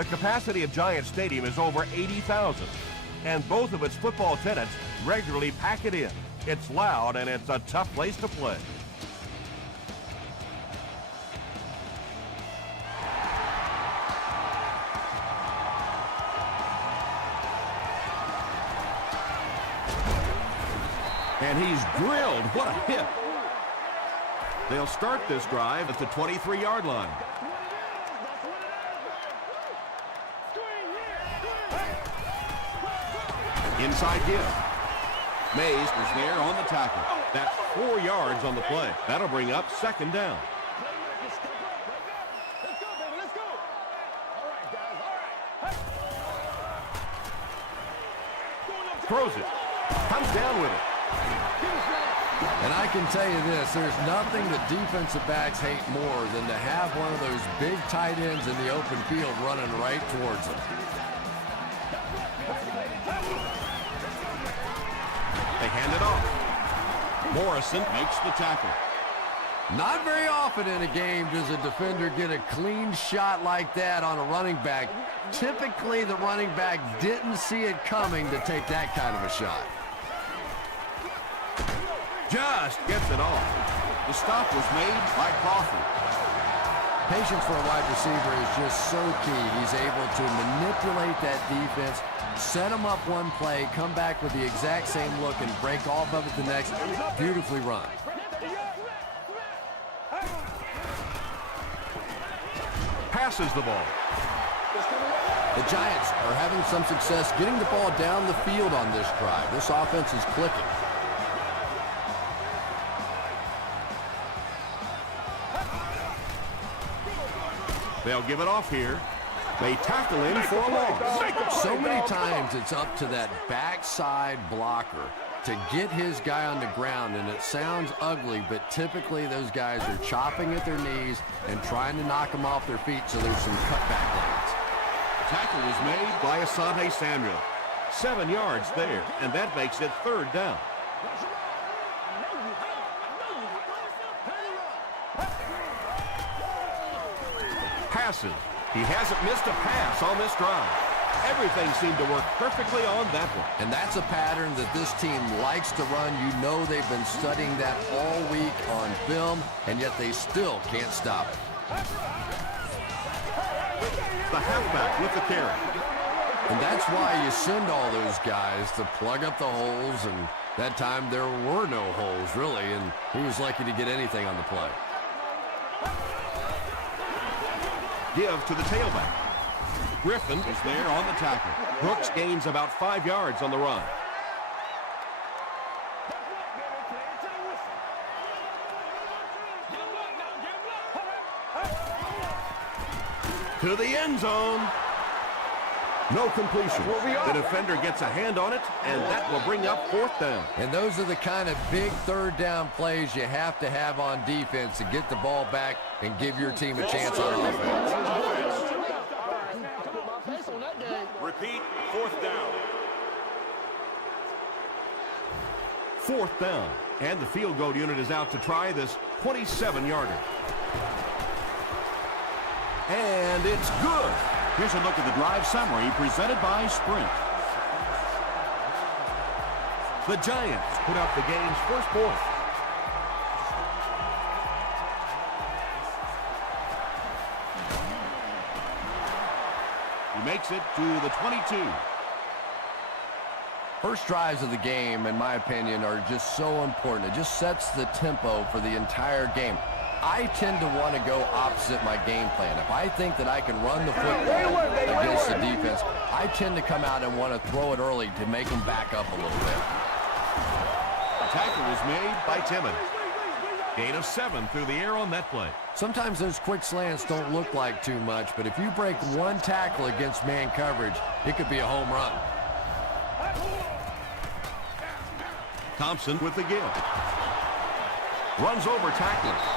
The capacity of Giant Stadium is over 80,000, and both of its football tenants regularly pack it in. It's loud and it's a tough place to play. And he's drilled. What a hit. They'll start this drive at the 23-yard line. Inside give. Mays is there on the tackle. That's 4 yards on the play. That'll bring up second down. Throws it. Comes down with it. And I can tell you this, there's nothing that defensive backs hate more than to have one of those big tight ends in the open field running right towards them. They hand it off. Morrison makes the tackle. Not very often in a game does a defender get a clean shot like that on a running back. Typically, the running back didn't see it coming to take that kind of a shot. Just gets it off. The stop was made by Crawford. Patience for a wide receiver is just so key. He's able to manipulate that defense, set them up one play, come back with the exact same look, and break off of it the next. Beautifully run. Passes the ball. The Giants are having some success getting the ball down the field on this drive. This offense is clicking. They'll give it off here. They tackle him for a loss. So many times it's up to that backside blocker to get his guy on the ground, and it sounds ugly, but typically those guys are chopping at their knees and trying to knock them off their feet, so there's some cutback lanes. Tackle is made by Asante Samuel. 7 yards there, and that makes it third down. Passes. He hasn't missed a pass on this drive. Everything seemed to work perfectly on that one. And that's a pattern that this team likes to run. You know they've been studying that all week on film, and yet they still can't stop it. The halfback with the carry. And that's why you send all those guys to plug up the holes, and that time there were no holes, really, and he was lucky to get anything on the play. Give to the tailback. Griffin is there on the tackle. Brooks gains about 5 yards on the run. To the end zone. No completion. The defender gets a hand on it, and that will bring up fourth down. And those are the kind of big third down plays you have to have on defense to get the ball back and give your team a chance on offense. Repeat, fourth down. Fourth down, and the field goal unit is out to try this 27-yarder. And it's good. Here's a look at the drive summary presented by Sprint. The Giants put up the game's first point. He makes it to the 22. First drives of the game, in my opinion, are just so important. It just sets the tempo for the entire game. I tend to want to go opposite my game plan. If I think that I can run the football against the defense, I tend to come out and want to throw it early to make them back up a little bit. Tackle was made by Timmons. Gain of 7 through the air on that play. Sometimes those quick slants don't look like too much, but if you break one tackle against man coverage, it could be a home run. Thompson with the give. Runs over tacklers.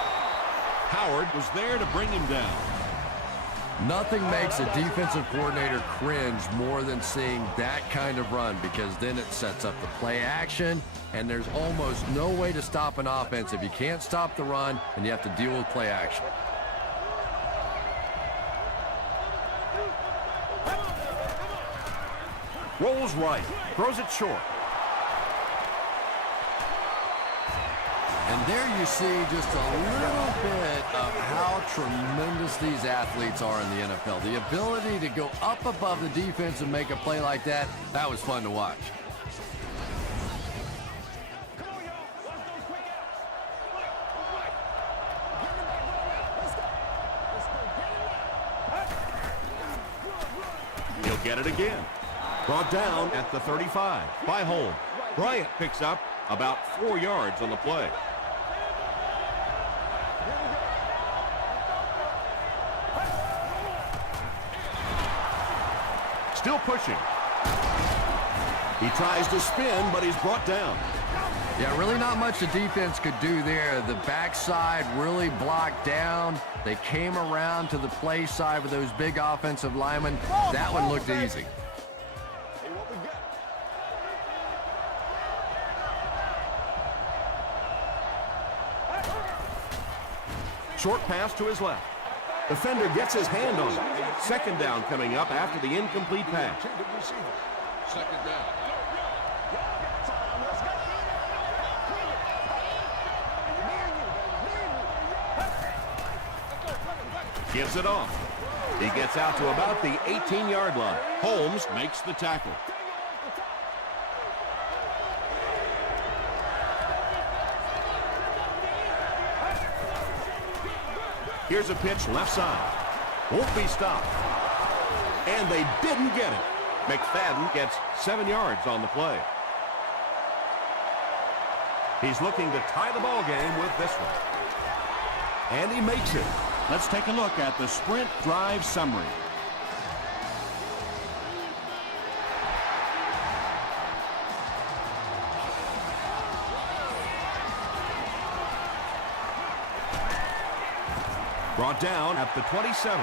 Howard was there to bring him down. Nothing makes a defensive coordinator cringe more than seeing that kind of run, because then it sets up the play action, and there's almost no way to stop an offense if you can't stop the run and you have to deal with play action. Rolls right. Throws it short. And there you see just a little bit of how tremendous these athletes are in the NFL. The ability to go up above the defense and make a play like that, that was fun to watch. He'll get it again. Brought down at the 35 by Holmes. Bryant picks up about 4 yards on the play. Still pushing. He tries to spin, but he's brought down. Yeah, really not much the defense could do there. The backside really blocked down. They came around to the play side with those big offensive linemen. That one looked easy. Short pass to his left. Defender gets his hand on it. Second down coming up after the incomplete pass. Second down. Gives it off. He gets out to about the 18-yard line. Holmes makes the tackle. Here's a pitch left side. Won't be stopped. And they didn't get it. McFadden gets 7 yards on the play. He's looking to tie the ball game with this one. And he makes it. Let's take a look at the sprint drive summary. Brought down at the 27.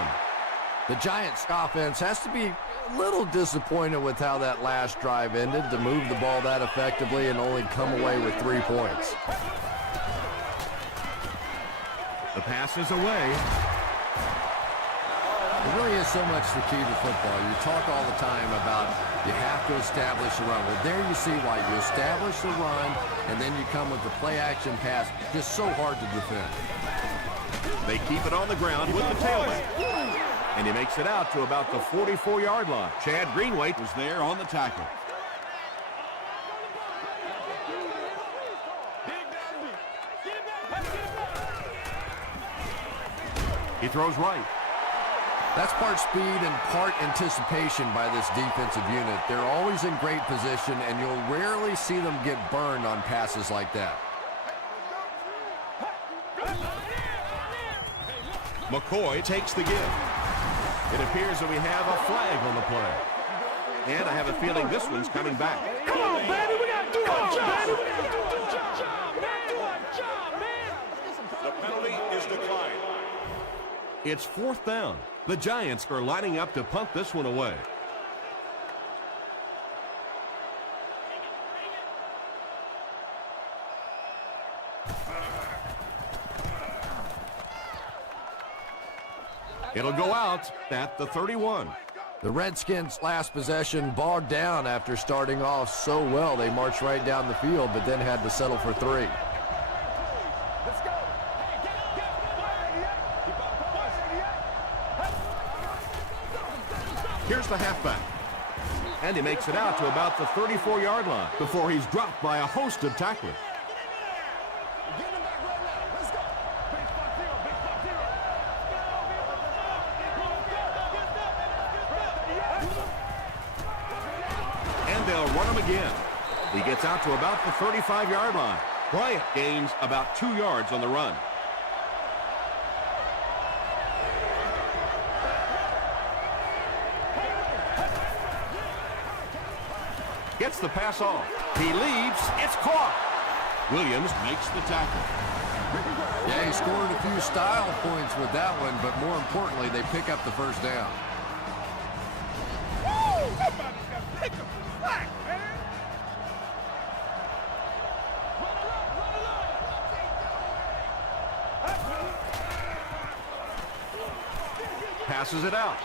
The Giants offense has to be a little disappointed with how that last drive ended to move the ball that effectively and only come away with 3 points. The pass is away. It really is so much the key to football. You talk all the time about you have to establish the run. Well, there you see why you establish the run, and then you come with the play-action pass. Just so hard to defend. They keep it on the ground with the tailback. And he makes it out to about the 44-yard line. Chad Greenway was there on the tackle. He throws right. That's part speed and part anticipation by this defensive unit. They're always in great position, and you'll rarely see them get burned on passes like that. McCoy takes the give. It appears that we have a flag on the play. And I have a feeling this one's coming back. Come on, baby. We got to do our job. We got to do our job, man. Do our job, man. The penalty is declined. It's 4th down. The Giants are lining up to punt this one away. It'll go out at the 31. The Redskins' last possession bogged down after starting off so well. They marched right down the field, but then had to settle for 3. Here's the halfback. And he makes it out to about the 34-yard line before he's dropped by a host of tacklers. And they'll run him again. He gets out to about the 35-yard line. Bryant gains about 2 yards on the run. Gets the pass off. He leaves. It's caught. Williams makes the tackle. Yeah, he scored a few style points with that one, but more importantly, they pick up the first down. Woo! Somebody's got to pick up the slack, man. Passes it out.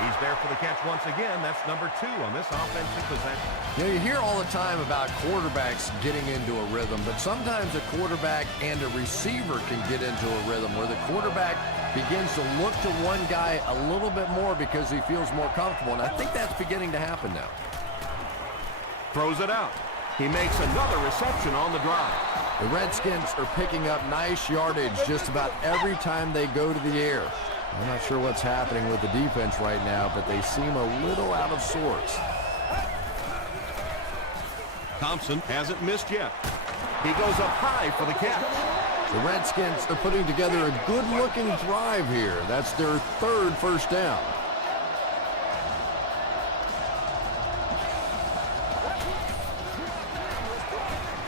He's there for the catch once again. That's number 2 on this offensive possession. You know, you hear all the time about quarterbacks getting into a rhythm, but sometimes a quarterback and a receiver can get into a rhythm where the quarterback begins to look to one guy a little bit more because he feels more comfortable, and I think that's beginning to happen now. Throws it out. He makes another reception on the drive. The Redskins are picking up nice yardage just about every time they go to the air. I'm not sure what's happening with the defense right now, but they seem a little out of sorts. Thompson hasn't missed yet. He goes up high for the catch. The Redskins are putting together a good-looking drive here. That's their 3rd first down.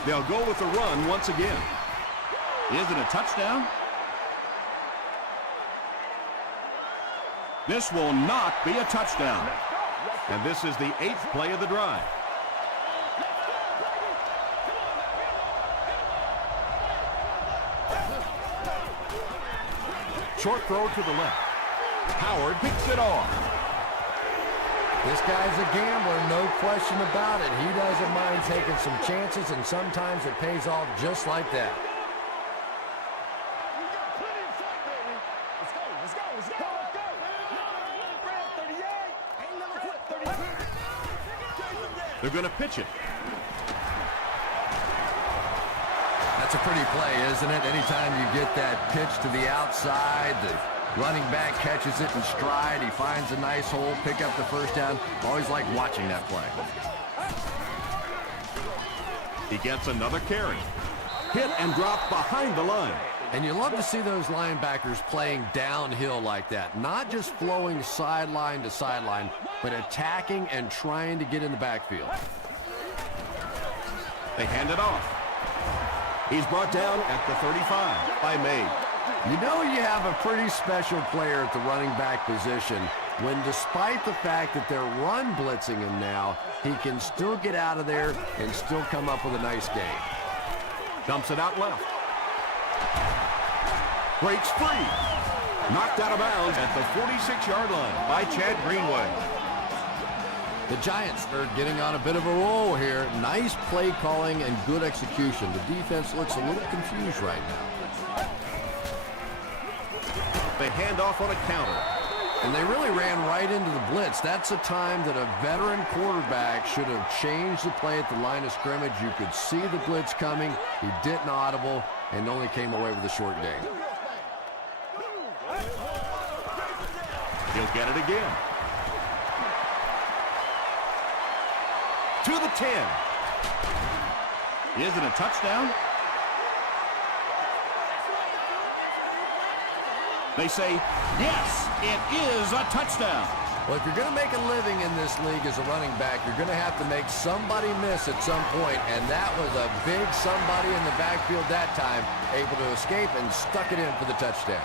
They'll go with the run once again. Is it a touchdown? This will not be a touchdown. And this is the 8th play of the drive. Short throw to the left. Howard picks it off. This guy's a gambler, no question about it. He doesn't mind taking some chances, and sometimes it pays off just like that. They're going to pitch it. That's a pretty play, isn't it? Anytime you get that pitch to the outside, the running back catches it in stride. He finds a nice hole, pick up the first down. Always like watching that play. He gets another carry. Hit and drop behind the line. And you love to see those linebackers playing downhill like that. Not just flowing sideline to sideline, but attacking and trying to get in the backfield. They hand it off. He's brought down at the 35 by May. You know you have a pretty special player at the running back position when, despite the fact that they're run blitzing him now, he can still get out of there and still come up with a nice game. Dumps it out left. Breaks free. Knocked out of bounds at the 46-yard line by Chad Greenway. The Giants are getting on a bit of a roll here. Nice play calling and good execution. The defense looks a little confused right now. They hand off on a counter. And they really ran right into the blitz. That's a time that a veteran quarterback should have changed the play at the line of scrimmage. You could see the blitz coming. He didn't audible and only came away with a short gain. He'll get it again. To the 10. Is it a touchdown? They say, yes, it is a touchdown. Well, if you're going to make a living in this league as a running back, you're going to have to make somebody miss at some point, and that was a big somebody in the backfield that time, able to escape and stuck it in for the touchdown.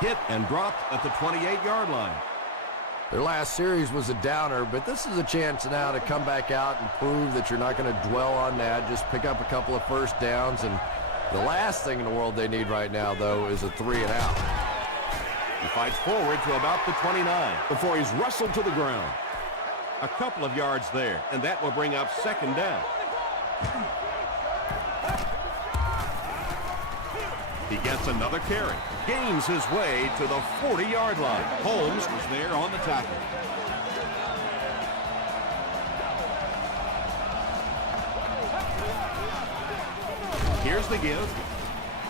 Hit and dropped at the 28-yard line. Their last series was a downer, but this is a chance now to come back out and prove that you're not going to dwell on that. Just pick up a couple of first downs, and the last thing in the world they need right now, though, is a 3-and-out. He fights forward to about the 29 before he's wrestled to the ground. A couple of yards there, and that will bring up second down. He gets another carry. Gains his way to the 40-yard line. Holmes is there on the tackle. Here's the give.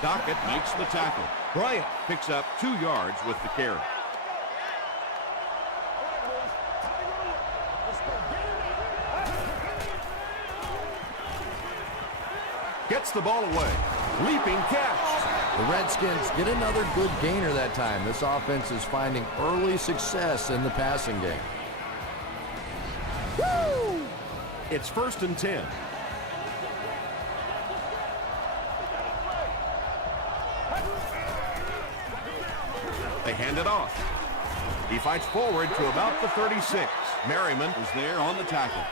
Dockett makes the tackle. Bryant picks up 2 yards with the carry. Gets the ball away. Leaping catch. The Redskins get another good gainer that time. This offense is finding early success in the passing game. Woo! It's 1st and 10. They hand it off. He fights forward to about the 36. Merriman is there on the tackle.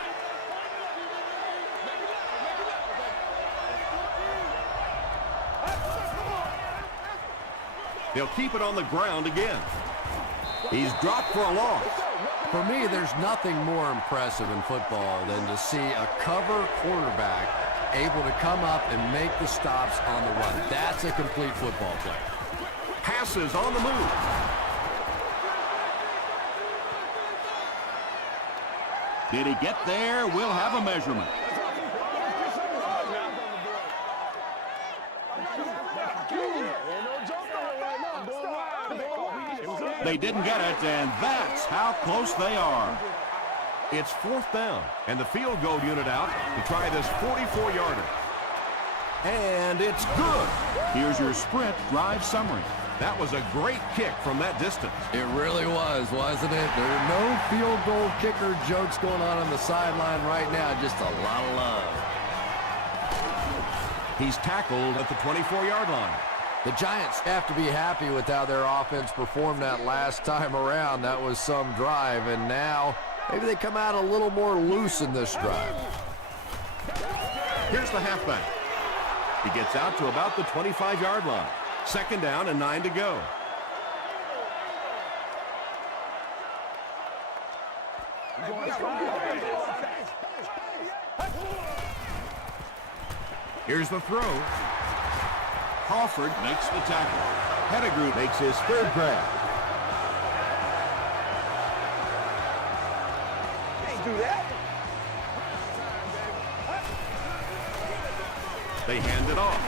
They'll keep it on the ground again. He's dropped for a loss. For me, there's nothing more impressive in football than to see a cover quarterback able to come up and make the stops on the run. That's a complete football play. Passes on the move. Did he get there? We'll have a measurement. They didn't get it, and that's how close they are. It's 4th down, and the field goal unit out to try this 44-yarder. And it's good. Here's your sprint drive summary. That was a great kick from that distance. It really was, wasn't it? There are no field goal kicker jokes going on the sideline right now. Just a lot of love. He's tackled at the 24-yard line. The Giants have to be happy with how their offense performed that last time around. That was some drive, and now maybe they come out a little more loose in this drive. Here's the halfback. He gets out to about the 25-yard line. 2nd down and 9 to go. Here's the throw. Crawford makes the tackle. Pettigrew makes his 3rd grab. Do that. They hand it off.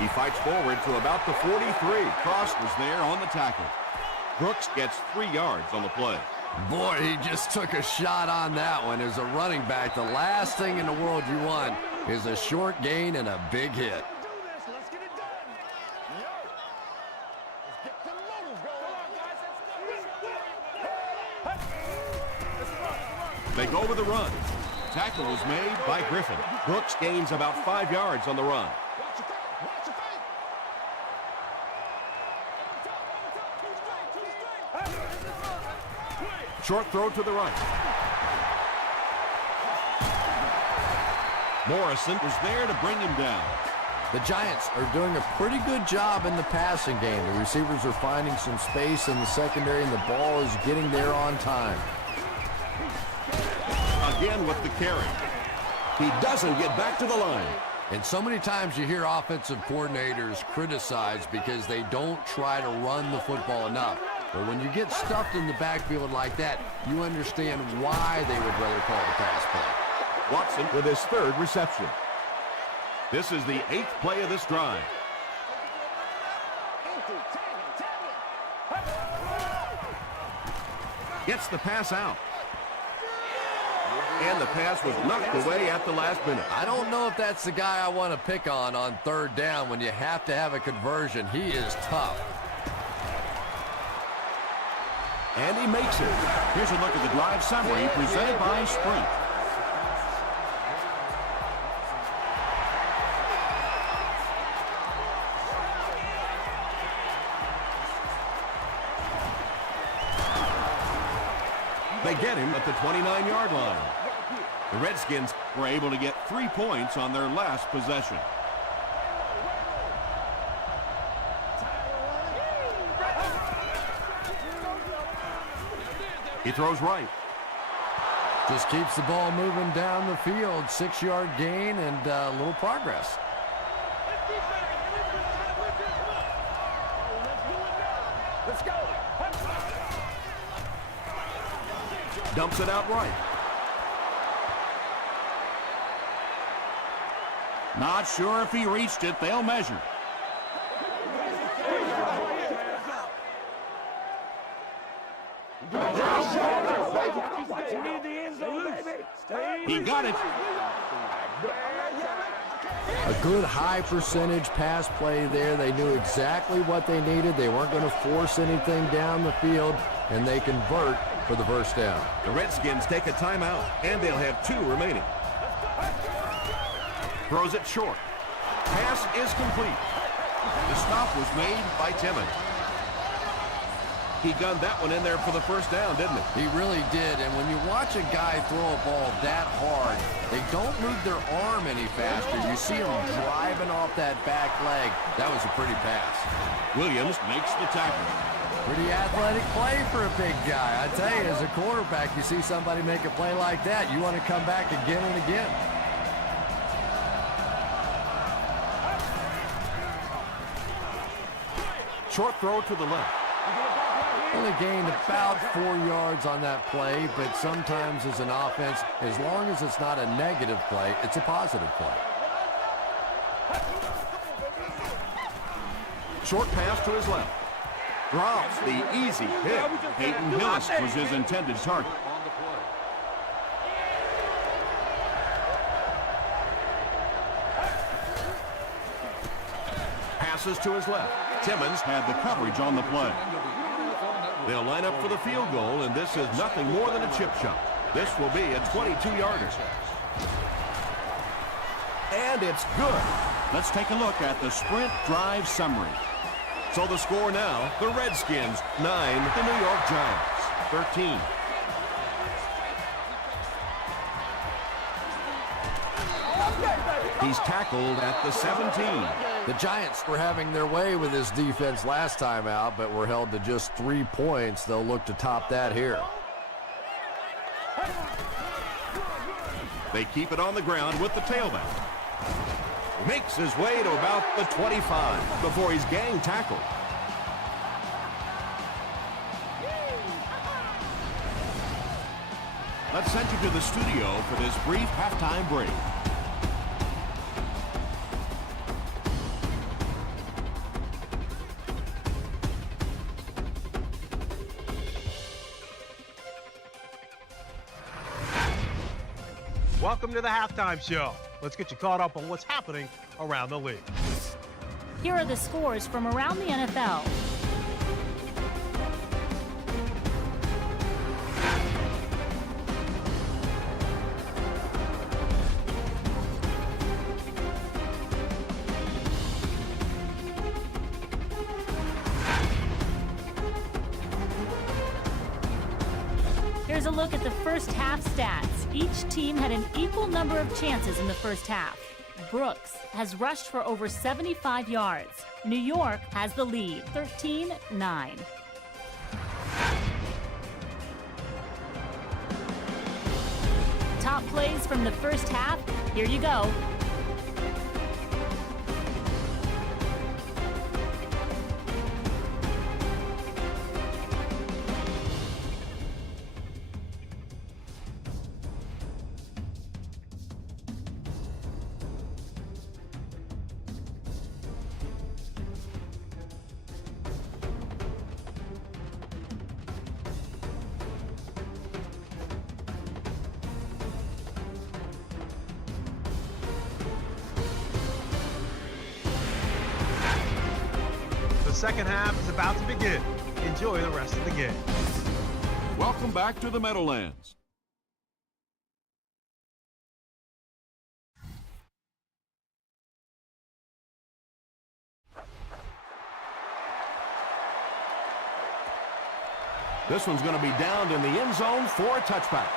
He fights forward to about the 43. Cross was there on the tackle. Brooks gets 3 yards on the play. Boy, he just took a shot on that one. As a running back, the last thing in the world you want is a short gain and a big hit. Let's get it done. Yo. Let's get the motors going. Come on, guys. They go with the run. Tackle was made by Griffin. Brooks gains about 5 yards on the run. Watch your feet. Watch your feet. Short throw to the right. Morrison was there to bring him down. The Giants are doing a pretty good job in the passing game. The receivers are finding some space in the secondary, and the ball is getting there on time. Again with the carry. He doesn't get back to the line. And so many times you hear offensive coordinators criticized because they don't try to run the football enough. But when you get stuffed in the backfield like that, you understand why they would rather call the pass play. Watson with his 3rd reception. This is the 8th play of this drive. Gets the pass out. And the pass was knocked away at the last minute. I don't know if that's the guy I want to pick on 3rd down when you have to have a conversion. He is tough. And he makes it. Here's a look at the drive summary presented by Sprint. They get him at the 29-yard line. The Redskins Were able to get 3 points on their last possession. He throws right. Just keeps the ball moving down the field. 6-yard gain and a little progress. Let's go. Dumps it out right. Not sure if he reached it. They'll measure. He got it. A good high percentage pass play there. They knew exactly what they needed. They weren't going to force anything down the field, and they convert for the 1st down. The Redskins take a timeout, and they'll have 2 remaining. Throws it short. Pass is complete. The stop was made by Timmons. He gunned that one in there for the first down, didn't he? He really did, and when you watch a guy throw a ball that hard, they don't move their arm any faster. You see him driving off that back leg. That was a pretty pass. Williams makes the tackle. Pretty athletic play for a big guy. I tell you, as a quarterback, you see somebody make a play like that, you want to come back again and again. Short throw to the left. Only gained about 4 yards on that play, but sometimes as an offense, as long as it's not a negative play, it's a positive play. Short pass to his left. Drops the easy hit. Peyton Hillis was his intended target. Passes to his left. Timmons had the coverage on the play. They'll line up for the field goal, and this is nothing more than a chip shot. This will be a 22-yarder. And it's good. Let's take a look at the sprint drive summary. So the score now, the Redskins 9, the New York Giants 13. He's tackled at the 17. The Giants were having their way with this defense last time out, but were held to just 3 points. They'll look to top that here. They keep it on the ground with the tailback. Makes his way to about the 25 before he's gang tackled. Let's send you to the studio for this brief halftime break. Welcome to the halftime show. Let's get you caught up on what's happening around the league. Here are the scores from around the NFL. Here's a look at the first half stats. Each team had an equal number of chances in the first half. Brooks has rushed for over 75 yards. New York has the lead, 13-9. Top plays from the first half, here you go. The second half is about to begin. Enjoy the rest of the game. Welcome back to the Meadowlands. This one's going to be downed in the end zone for a touchback.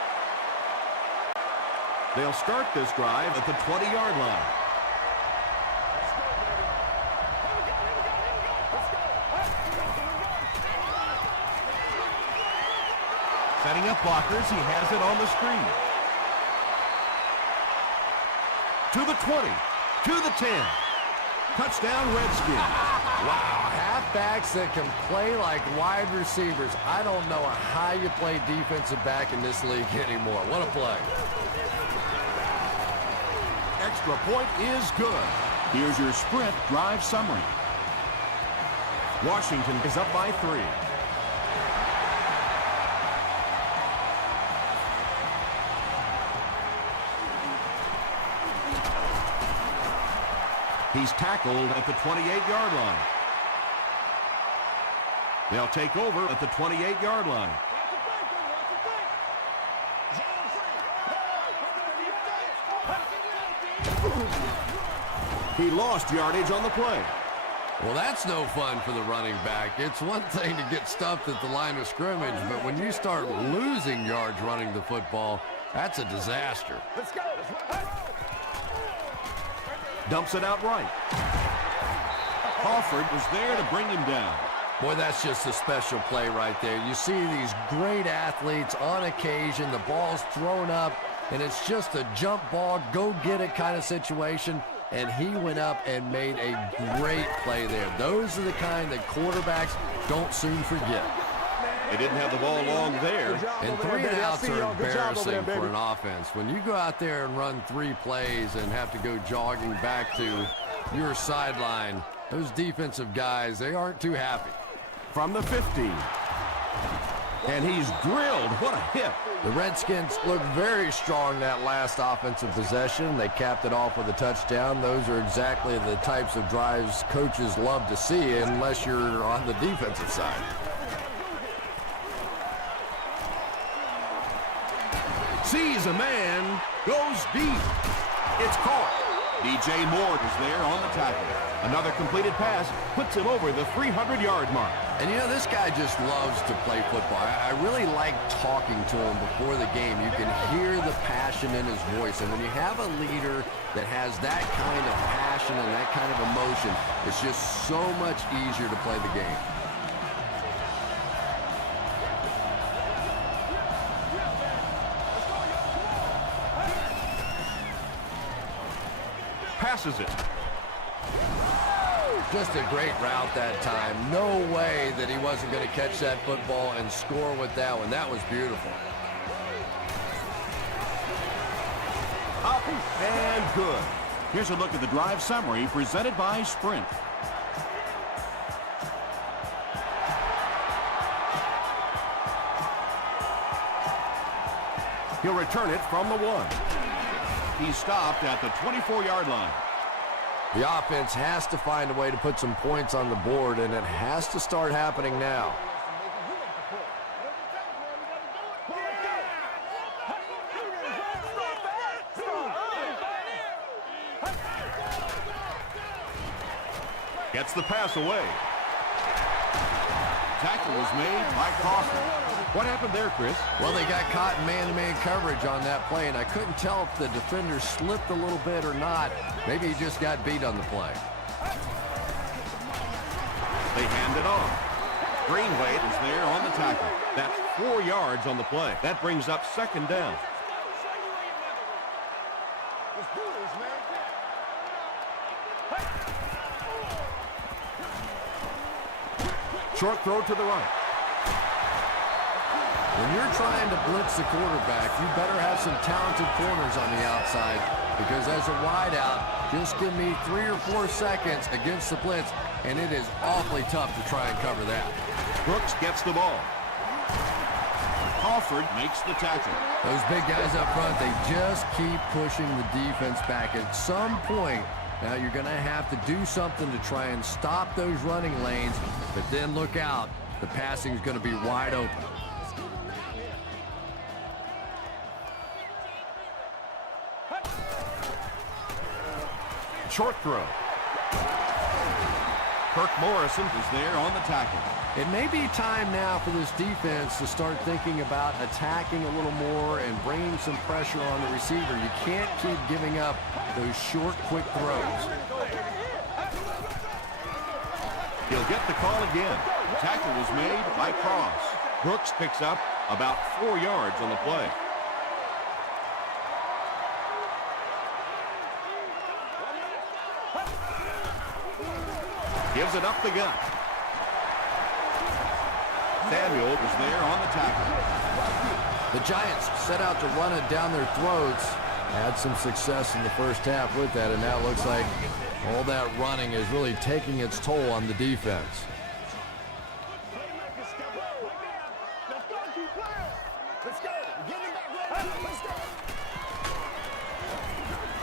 They'll start this drive at the 20-yard line. Setting up blockers, he has it on the screen. To the 20, to the 10. Touchdown, Redskins. Wow, halfbacks that can play like wide receivers. I don't know how you play defensive back in this league anymore. What a play. Extra point is good. Here's your sprint drive summary. Washington is up by 3. He's tackled at the 28-yard line. They'll take over at the 28-yard line. He lost yardage on the play. Well, that's no fun for the running back. It's one thing to get stuffed at the line of scrimmage, but when you start losing yards running the football, that's a disaster. Let's go. Dumps it out right. Crawford was there to bring him down. Boy, that's just a special play right there. You see these great athletes on occasion, the ball's thrown up, and it's just a jump ball, go get it kind of situation. And he went up and made a great play there. Those are the kind that quarterbacks don't soon forget. They didn't have the ball long there. And 3 and outs are embarrassing for an offense. When you go out there and run 3 plays and have to go jogging back to your sideline, those defensive guys, they aren't too happy. From the 15. And he's drilled. What a hit. The Redskins look very strong that last offensive possession. They capped it off with a touchdown. Those are exactly the types of drives coaches love to see unless you're on the defensive side. Sees a man, goes deep. It's caught. DJ Moore is there on the tackle. Another completed pass puts him over the 300-yard mark. And you know, this guy just loves to play football. I really like talking to him before the game. You can hear the passion in his voice. And when you have a leader that has that kind of passion and that kind of emotion, it's just so much easier to play the game. Passes it. Just a great route that time. No way that he wasn't going to catch that football and score with that one. That was beautiful. Up and good. Here's a look at the drive summary presented by Sprint. He'll return it from the 1. He stopped at the 24-yard line. The offense has to find a way to put some points on the board, and it has to start happening now. Gets the pass away. Tackle was made by Crawford. What happened there, Chris? Well, they got caught in man-to-man coverage on that play, and I couldn't tell if the defender slipped a little bit or not. Maybe he just got beat on the play. They hand it off. Greenway is there on the tackle. That's 4 yards on the play. That brings up 2nd down. Short throw to the right. When you're trying to blitz the quarterback, you better have some talented corners on the outside, because as a wideout, just give me 3 or 4 seconds against the blitz, and it is awfully tough to try and cover that. Brooks gets the ball. Crawford makes the tackle. Those big guys up front, they just keep pushing the defense back. At some point, now you're going to have to do something to try and stop those running lanes, but then look out. The passing is going to be wide open. Short throw. Kirk Morrison is there on the tackle. It may be time now for this defense to start thinking about attacking a little more and bringing some pressure on the receiver. You can't keep giving up those short, quick throws. He'll get the call again. The tackle was made by Cross. Brooks picks up about 4 yards on the play. Gives it up the gut. Samuel is there on the tackle. The Giants set out to run it down their throats. Had some success in the first half with that, and now it looks like all that running is really taking its toll on the defense.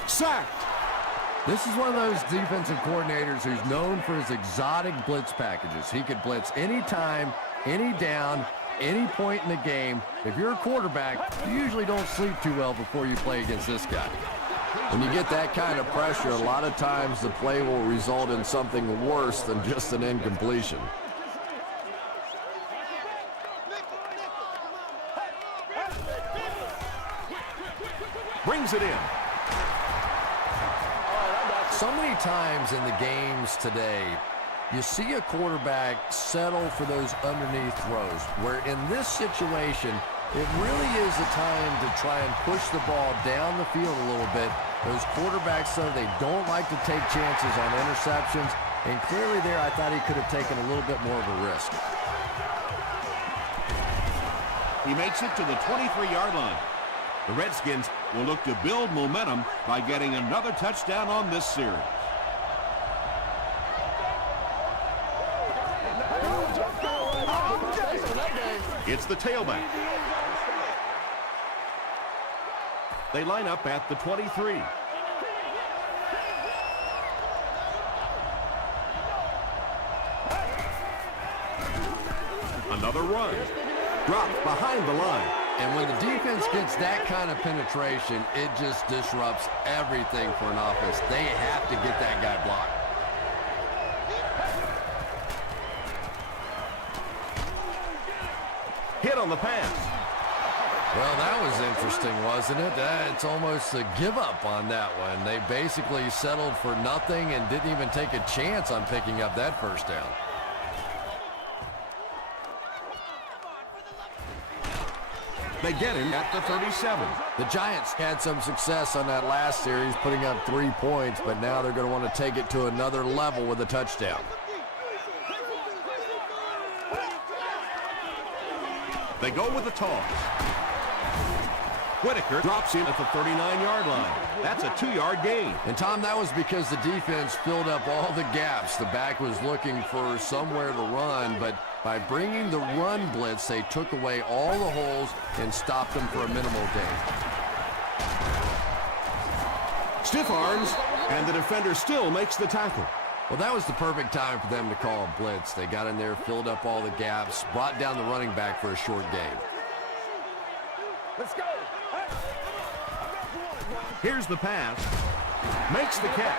Sacked. This is one of those defensive coordinators who's known for his exotic blitz packages. He could blitz anytime, any down, any point in the game. If you're a quarterback, you usually don't sleep too well before you play against this guy. When you get that kind of pressure, a lot of times the play will result in something worse than just an incompletion. Brings it in. So many times in the games today, you see a quarterback settle for those underneath throws, where in this situation, it really is a time to try and push the ball down the field a little bit. Those quarterbacks, though, they don't like to take chances on interceptions, and clearly there I thought he could have taken a little bit more of a risk. He makes it to the 23-yard line. The Redskins will look to build momentum by getting another touchdown on this series. It's the tailback. They line up at the 23. Another run. Dropped behind the line. And when the defense gets that kind of penetration, it just disrupts everything for an offense. They have to get that guy blocked. Hit on the pass. Well, that was interesting, wasn't it? It's almost a give up on that one. They basically settled for nothing and didn't even take a chance on picking up that first down. They get him at the 37. The Giants had some success on that last series, putting up 3 points, but now they're going to want to take it to another level with a touchdown. They go with the toss. Whitaker drops in at the 39-yard line. That's a 2-yard gain. And, Tom, that was because the defense filled up all the gaps. The back was looking for somewhere to run, but by bringing the run blitz, they took away all the holes and stopped them for a minimal gain. Stiff arms, and the defender still makes the tackle. Well, that was the perfect time for them to call a blitz. They got in there, filled up all the gaps, brought down the running back for a short gain. Let's go. Here's the pass. Makes the catch.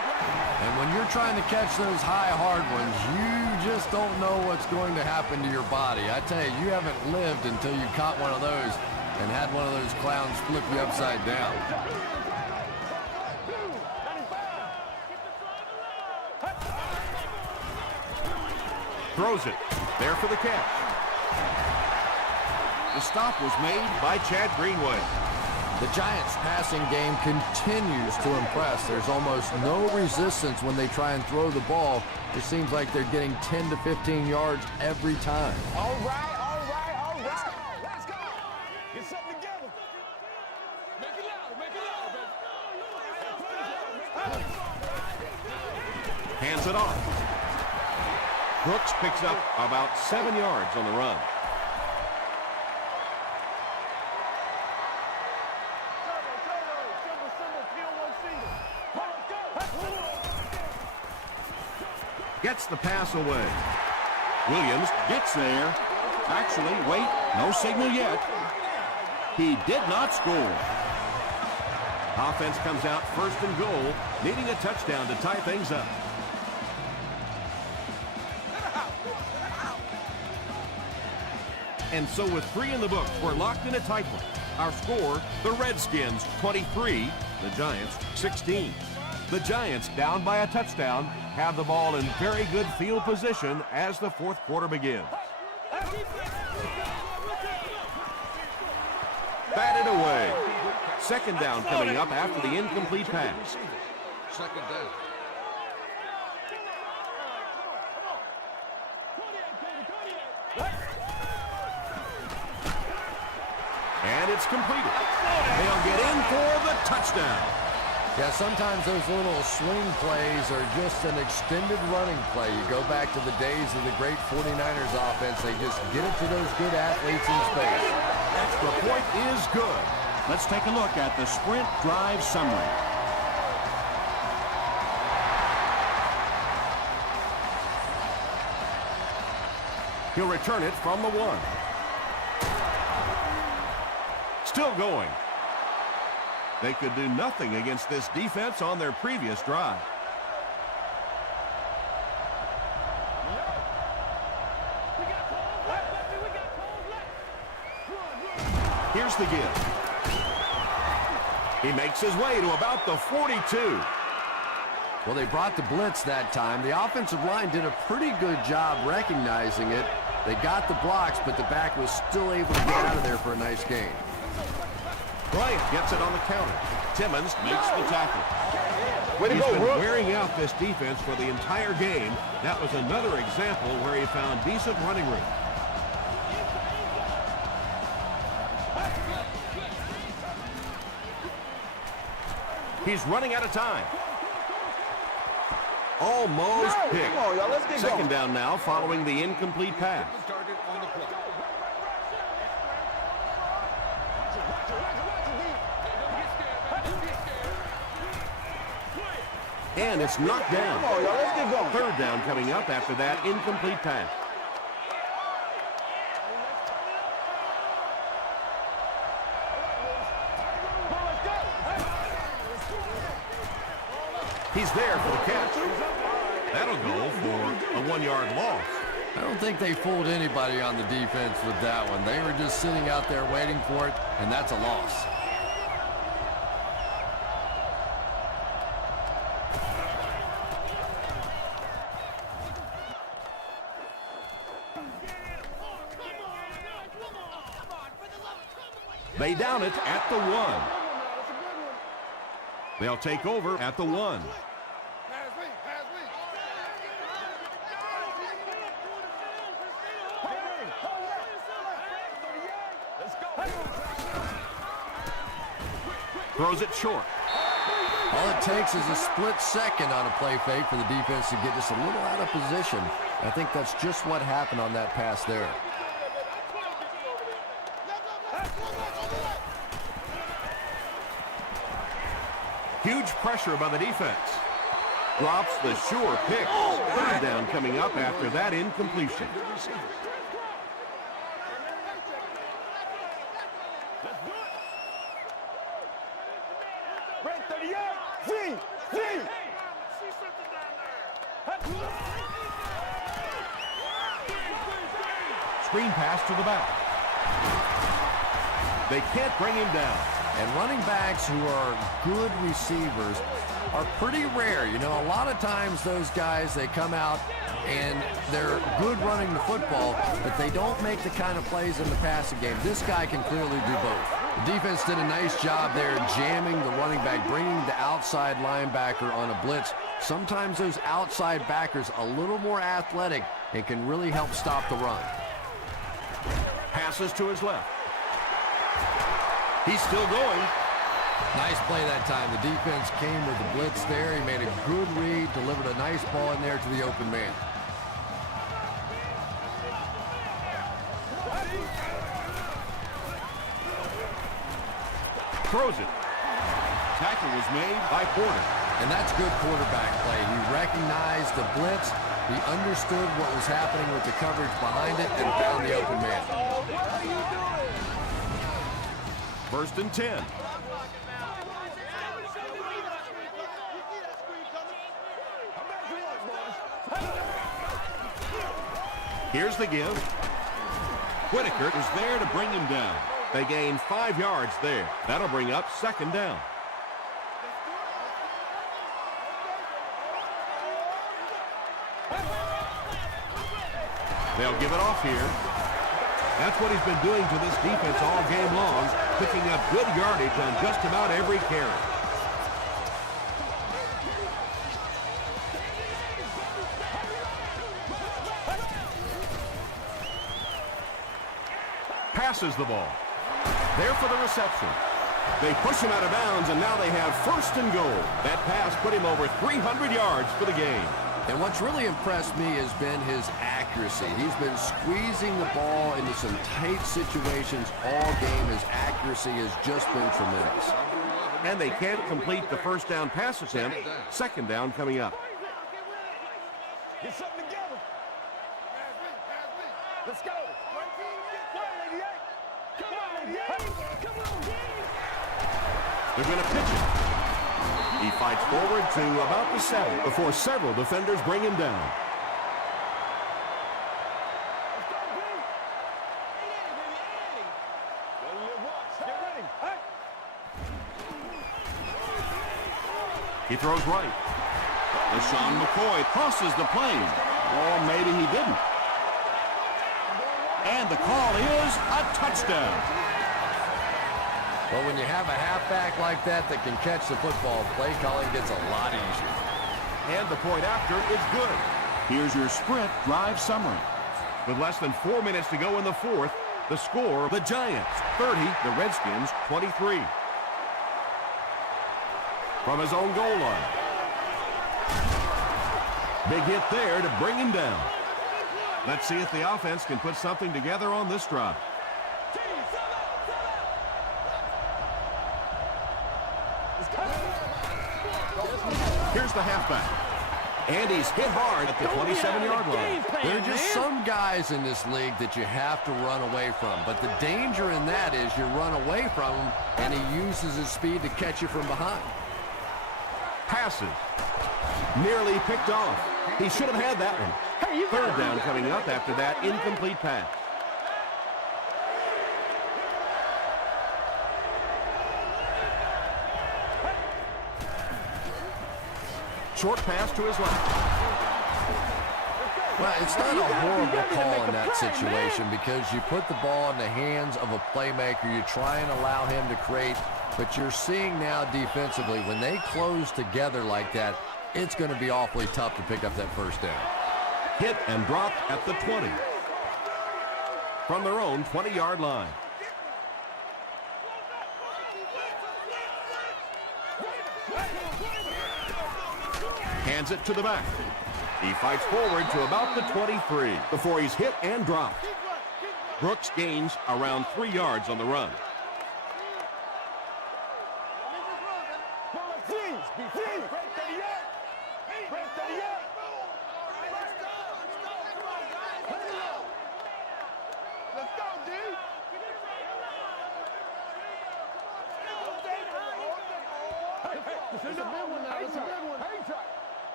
And when you're trying to catch those high, hard ones, you just don't know what's going to happen to your body. I tell you, you haven't lived until you caught one of those and had one of those clowns flip you upside down. Throws it. There for the catch. The stop was made by Chad Greenway. The Giants' passing game continues to impress. There's almost no resistance when they try and throw the ball. It seems like they're getting 10 to 15 yards every time. All right, all right, all right. Let's go. Get something together. Make it loud, make it loud, baby. Hands it off. Brooks picks up about 7 yards on the run. Gets the pass away. Williams gets there. Actually, wait, no signal yet. He did not score. Offense comes out first and goal, needing a touchdown to tie things up. And so with 3 in the books, we're locked in a tight one. Our score, the Redskins 23, the Giants 16. The Giants, down by a touchdown, have the ball in very good field position as the fourth quarter begins. Batted away. Second down coming up after the incomplete pass. Second down. And it's completed. They'll get in for the touchdown. Yeah, sometimes those little swing plays are just an extended running play. You go back to the days of the great 49ers offense. They just get it to those good athletes in space. Extra point is good. Let's take a look at the sprint drive summary. He'll return it from the 1. Still going. They could do nothing against this defense on their previous drive. Here's the give. He makes his way to about the 42. Well, they brought the blitz that time. The offensive line did a pretty good job recognizing it. They got the blocks, but the back was still able to get out of there for a nice gain. Bryant gets it on the counter. Timmons makes the tackle. Way to He's go, been Brooks. wearing out this defense for the entire game. That was another example where he found decent running room. He's running out of time. Almost picked. Come on, y'all. Let's get Second going. down now following the incomplete pass. And it's knocked down. Come on, y'all. Let's get going. Third down coming up after that incomplete pass. He's there for the catch. That'll go for a 1-yard loss. I don't think they fooled anybody on the defense with that one. They were just sitting out there waiting for it, and that's a loss. They down it at the 1. They'll take over at the 1. Throws it short. All it takes is a split second on a play fake for the defense to get just a little out of position. I think that's just what happened on that pass there. Huge pressure by the defense. Drops the sure pick. Third down coming up after that incompletion. Red 38. Z. Screen pass to the back. They can't bring him down. And running backs who are good receivers are pretty rare. You know, a lot of times those guys, they come out and they're good running the football, but they don't make the kind of plays in the passing game. This guy can clearly do both. The defense did a nice job there jamming the running back, bringing the outside linebacker on a blitz. Sometimes those outside backers a little more athletic and can really help stop the run. Passes to his left. He's still going. Nice play that time. The defense came with the blitz there. He made a good read, delivered a nice ball in there to the open man. Throws it. Tackle was made by Porter. And that's good quarterback play. He recognized the blitz. He understood what was happening with the coverage behind it and found the open man. First and 10. Here's the give. Whitaker is there to bring him down. They gain 5 yards there. That'll bring up second down. They'll give it off here. That's what he's been doing to this defense all game long, picking up good yardage on just about every carry. Passes the ball. There for the reception. They push him out of bounds, and now they have first and goal. That pass put him over 300 yards for the game. And what's really impressed me has been his accuracy. He's been squeezing the ball into some tight situations all game. His accuracy has just been tremendous. And they can't complete the first down pass attempt. Second down coming up. Get something together. Let's go. Come on, 88. Come on, 88. Come on, They're going to pitch it. He fights forward to about the 7 before several defenders bring him down. He throws right. LaShawn McCoy crosses the plane. Or maybe he didn't. And the call is a touchdown. But when you have a halfback like that can catch the football, play calling gets a lot easier. And the point after is good. Here's your Sprint drive summary. With less than 4 minutes to go in the fourth, the score, The Giants 30, the Redskins 23. from his own goal line. Big hit there to bring him down. Let's see if the offense can put something together on this drive. Here's the halfback. And he's hit hard at the 27-yard line. There are just some guys in this league that you have to run away from. But the danger in that is you run away from him, and he uses his speed to catch you from behind. Passes. Nearly picked off. He should have had that one. Third down coming up after that incomplete pass. Short pass to his left. Well, it's not a horrible call in that situation because you put the ball in the hands of a playmaker. You try and allow him to create, but you're seeing now defensively, when they close together like that, it's going to be awfully tough to pick up that first down. Hit and dropped at the 20. From their own 20-yard line. Hands it to the back. He fights forward to about the 23 before he's hit and dropped. Brooks gains around 3 yards on the run.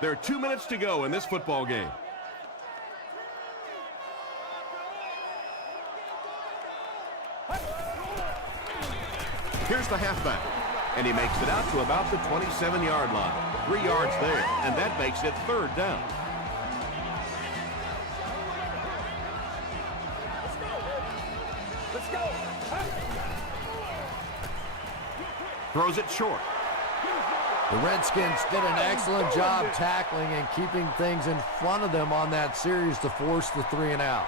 There are 2 minutes to go in this football game. Here's the halfback, and he makes it out to about the 27-yard line. 3 yards there, and that makes it third down. Let's go. Throws it short. The Redskins did an excellent job tackling and keeping things in front of them on that series to force the 3 and out.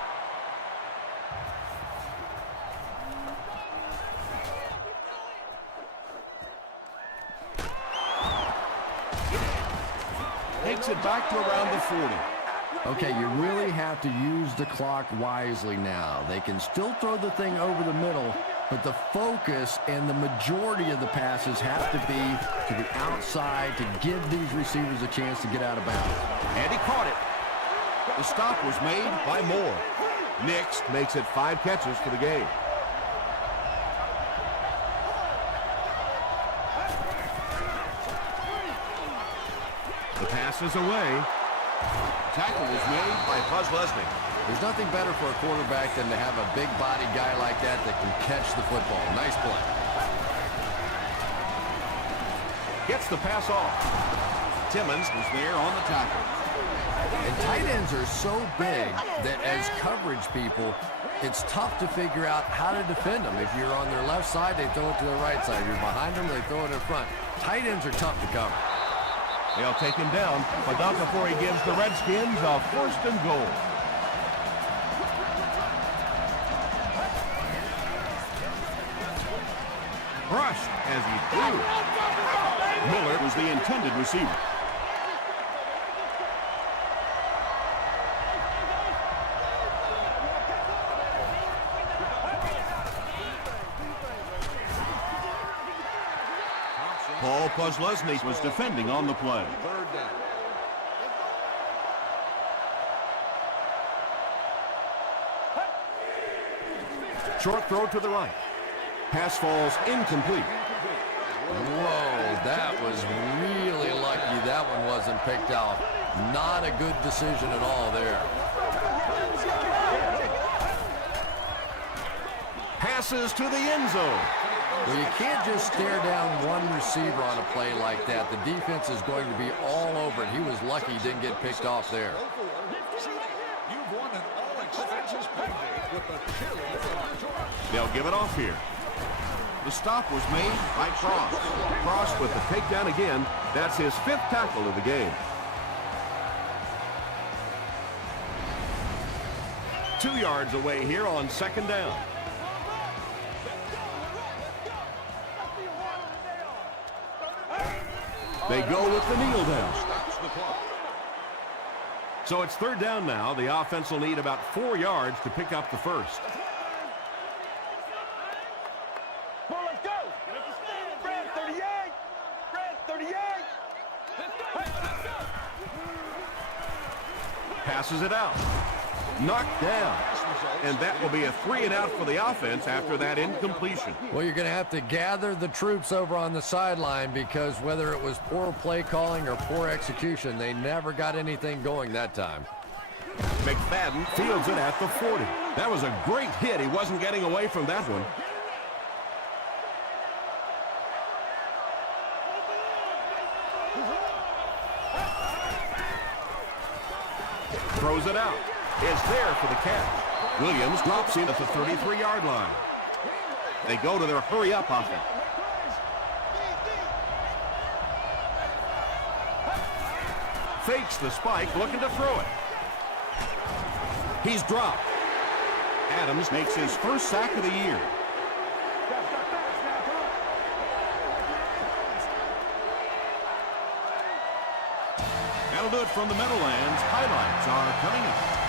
Takes it back to around the 40. Okay, you really have to use the clock wisely now. They can still throw the thing over the middle, but the focus and the majority of the passes have to be to the outside to give these receivers a chance to get out of bounds. And he caught it. The stop was made by Moore. Nix makes it 5 catches for the game. The pass is away. Tackle was made by Buzz Leslie. There's nothing better for a quarterback than to have a big body guy like that that can catch the football. Nice play. Gets the pass off. Timmons was there on the tackle. And tight ends are so big that as coverage people, it's tough to figure out how to defend them. If you're on their left side, they throw it to the right side. You're behind them, they throw it in front. Tight ends are tough to cover. They'll take him down, but not before he gives the Redskins a first and goal. Brushed as he threw. Miller was the intended receiver. Paul Posluszny was defending on the play. Short throw to the right. Pass falls incomplete. Whoa, that was really lucky that one wasn't picked off. Not a good decision at all there. Passes to the end zone. Well, you can't just stare down one receiver on a play like that. The defense is going to be all over it. He was lucky he didn't get picked off there. You've won an all-expenses payday with the cheerleader. They'll give it off here. The stop was made by Cross. Cross with the takedown again. That's his 5th tackle of the game. 2 yards away here on 2nd down. They go with the kneel down. So it's 3rd down now. The offense will need about 4 yards to pick up the first. Well, let's go. Brad 38. Brad 38. Passes it out. Knocked down. And that will be a 3 and out for the offense after that incompletion. Well, you're going to have to gather the troops over on the sideline because whether it was poor play calling or poor execution, they never got anything going that time. McFadden fields it at the 40. That was a great hit. He wasn't getting away from that one. Throws it out. It's there for the catch. Williams drops in at the 33-yard line. They go to their hurry-up offense. Fakes the spike, looking to throw it. He's dropped. Adams makes his first sack of the year. That'll do it from the Meadowlands. Highlights are coming up.